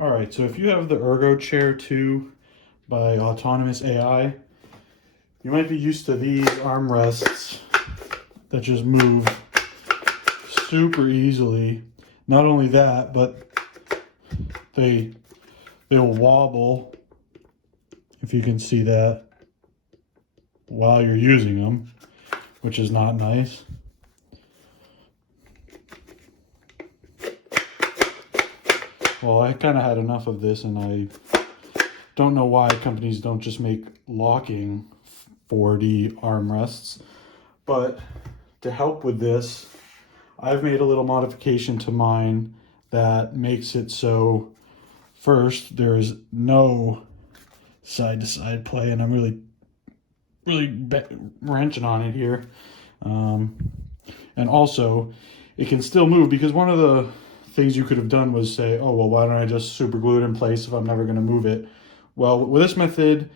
All right, so if you have the ErgoChair 2 by Autonomous AI, you might be used to these armrests that just move super easily. Not only that, but they'll wobble, if you can see that, while you're using them, which is not nice. Well, I kind of had enough of this, and I don't know why companies don't just make locking 4D armrests. But to help with this, I've made a little modification to mine that makes it so first there is no side-to-side play, and I'm really wrenching on it here. And also, it can still move, because one of the things you could have done was say, oh, well, why don't I just super glue it in place if I'm never going to move it? Well, with this method,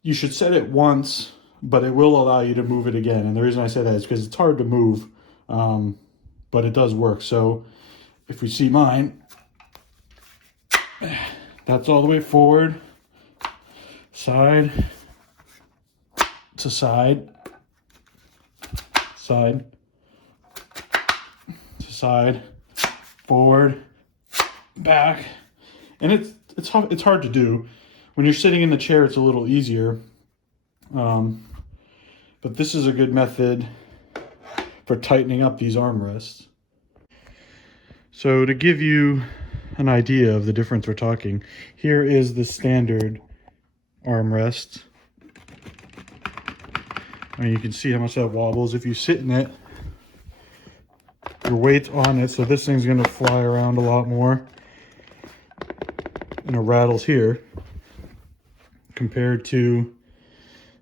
you should set it once, but it will allow you to move it again. And the reason I say that is because it's hard to move, but it does work. So if we see mine, that's all the way forward, side to side, side to side, forward, back. And it's hard to do. When you're sitting in the chair, it's a little easier. But this is a good method for tightening up these armrests. So to give you an idea of the difference we're talking, here is the standard armrest. I mean, you can see how much that wobbles. If you sit in it, your weight's on it, so this thing's going to fly around a lot more, and it rattles here, compared to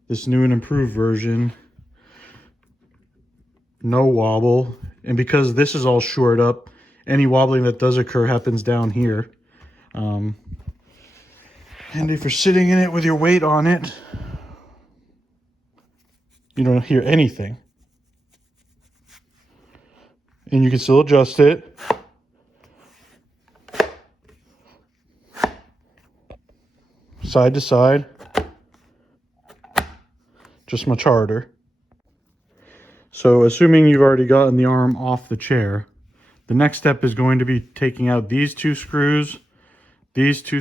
this new and improved version. No wobble, and because this is all shored up, any wobbling that does occur happens down here. And if you're sitting in it with your weight on it, you don't hear anything. And you can still adjust it. Side to side. Just much harder. So assuming you've already gotten the arm off the chair, the next step is going to be taking out these two screws, and these two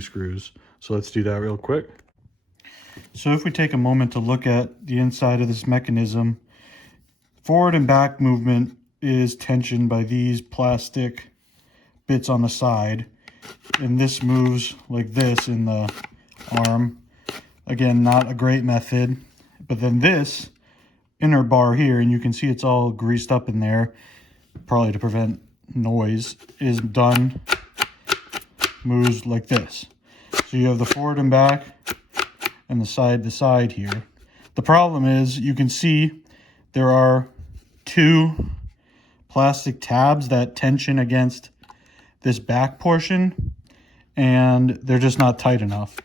screws. So let's do that real quick. So if we take a moment to look at the inside of this mechanism, forward and back movement is tensioned by these plastic bits on the side, and this moves like this in the arm. Again, not a great method. But then this inner bar here, and you can see it's all greased up in there, probably to prevent noise, is done, moves like this. So you have the forward and back and the side to side here. The problem is, you can see there are two plastic tabs that tension against this back portion, and they're just not tight enough.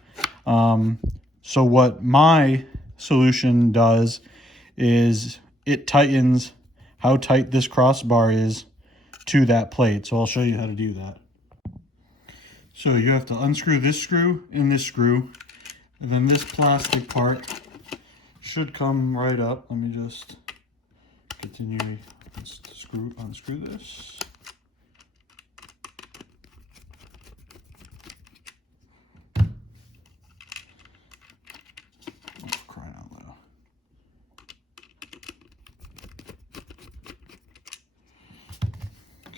So what my solution does is it tightens how tight this crossbar is to that plate. So I'll show you how to do that. So you have to unscrew this screw and this screw, and then this plastic part should come right up. Let me just continue. Let's unscrew this.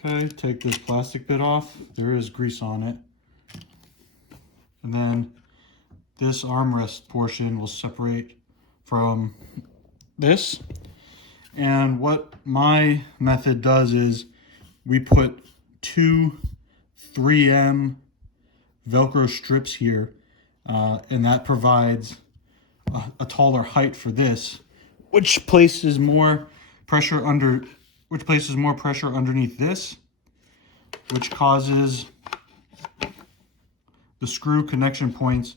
Okay, take this plastic bit off. There is grease on it. And then this armrest portion will separate from this. And what my method does is we put two 3M velcro strips here, and that provides a taller height for this, which places more pressure underneath this, which causes the screw connection points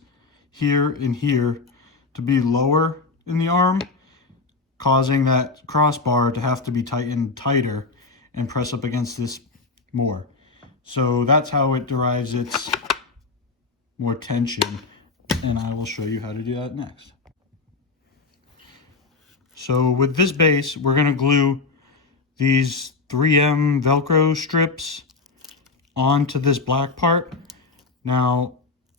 here and here to be lower in the arm, causing that crossbar to have to be tightened tighter and press up against this more. So that's how it derives its more tension. And I will show you how to do that next. So with this base, we're going to glue these 3M Velcro strips onto this black part. Now,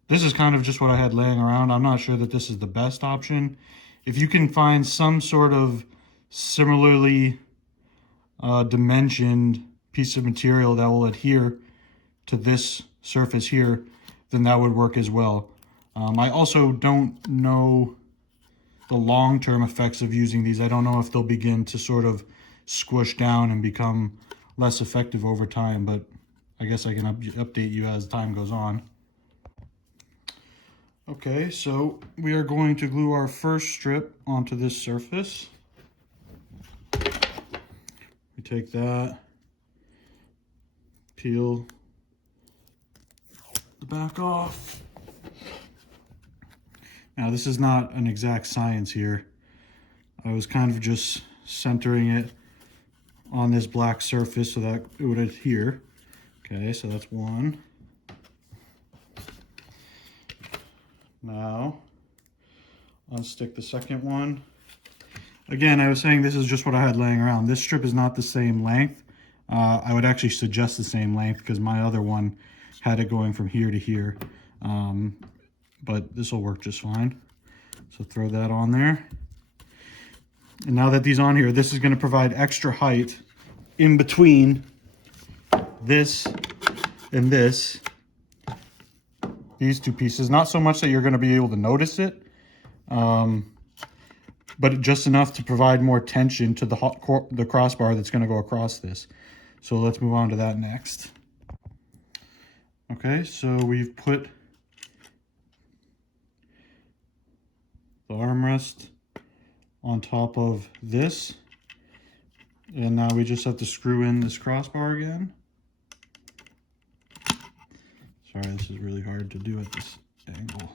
this is kind of just what I had laying around. I'm not sure that this is the best option. If you can find some sort of similarly dimensioned piece of material that will adhere to this surface here, then that would work as well. I also don't know the long-term effects of using these. I don't know if they'll begin to sort of squish down and become less effective over time, but I guess I can update you as time goes on. Okay, so we are going to glue our first strip onto this surface. We take that, peel the back off. Now, this is not an exact science here. I was kind of just centering it on this black surface so that it would adhere. Okay, so that's one. Now, unstick the second one. Again, I was saying this is just what I had laying around. This strip is not the same length. I would actually suggest the same length because my other one had it going from here to here. But this will work just fine. So throw that on there. And now that these on here, this is going to provide extra height in between this and this. These two pieces. Not so much that you're going to be able to notice it, but just enough to provide more tension to the crossbar that's going to go across this. So let's move on to that next. Okay, so we've put the armrest on top of this, and now we just have to screw in this crossbar again. Sorry, this is really hard to do at this angle.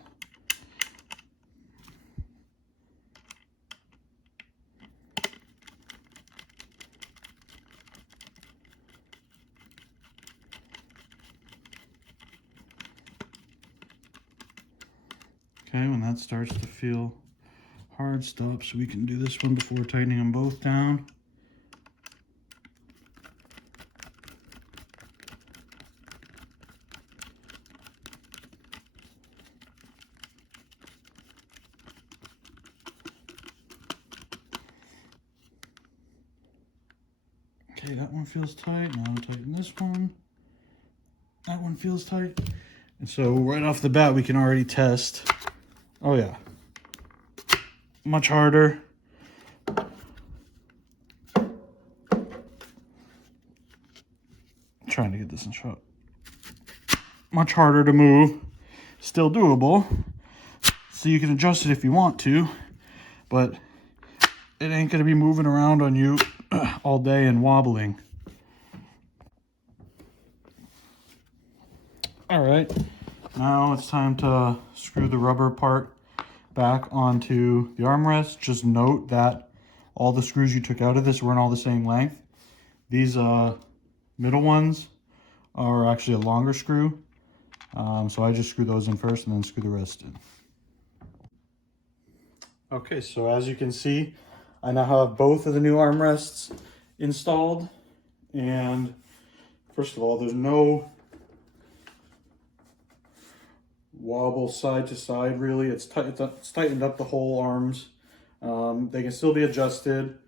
Okay, when that starts to feel hard, stop, so we can do this one before tightening them both down. Okay, that one feels tight. Now I'm tightening this one. That one feels tight. And so right off the bat, we can already test. Oh yeah, much harder. Trying to get this in shot. Much harder to move. Still doable. So you can adjust it if you want to, but it ain't gonna be moving around on you all day and wobbling. All right, now it's time to screw the rubber part back onto the armrest. Just note that all the screws you took out of this weren't all the same length. These middle ones are actually a longer screw. So I just screw those in first and then screw the rest in. Okay, so as you can see, I now have both of the new armrests installed. And first of all, there's no wobble side to side really. It's tightened up the whole arms. They can still be adjusted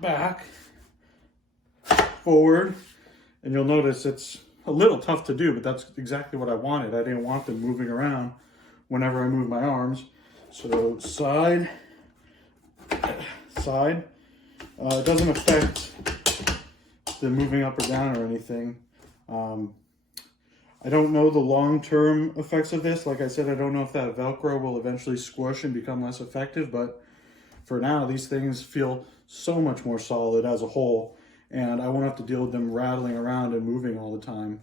back, forward, and you'll notice it's a little tough to do, but that's exactly what I wanted. I didn't want them moving around whenever I move my arms. So side, side. It doesn't affect the moving up or down or anything. I don't know the long-term effects of this. Like I said, I don't know if that Velcro will eventually squish and become less effective, but for now, these things feel so much more solid as a whole, and I won't have to deal with them rattling around and moving all the time.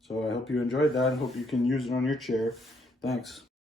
So I hope you enjoyed that. I hope you can use it on your chair. Thanks.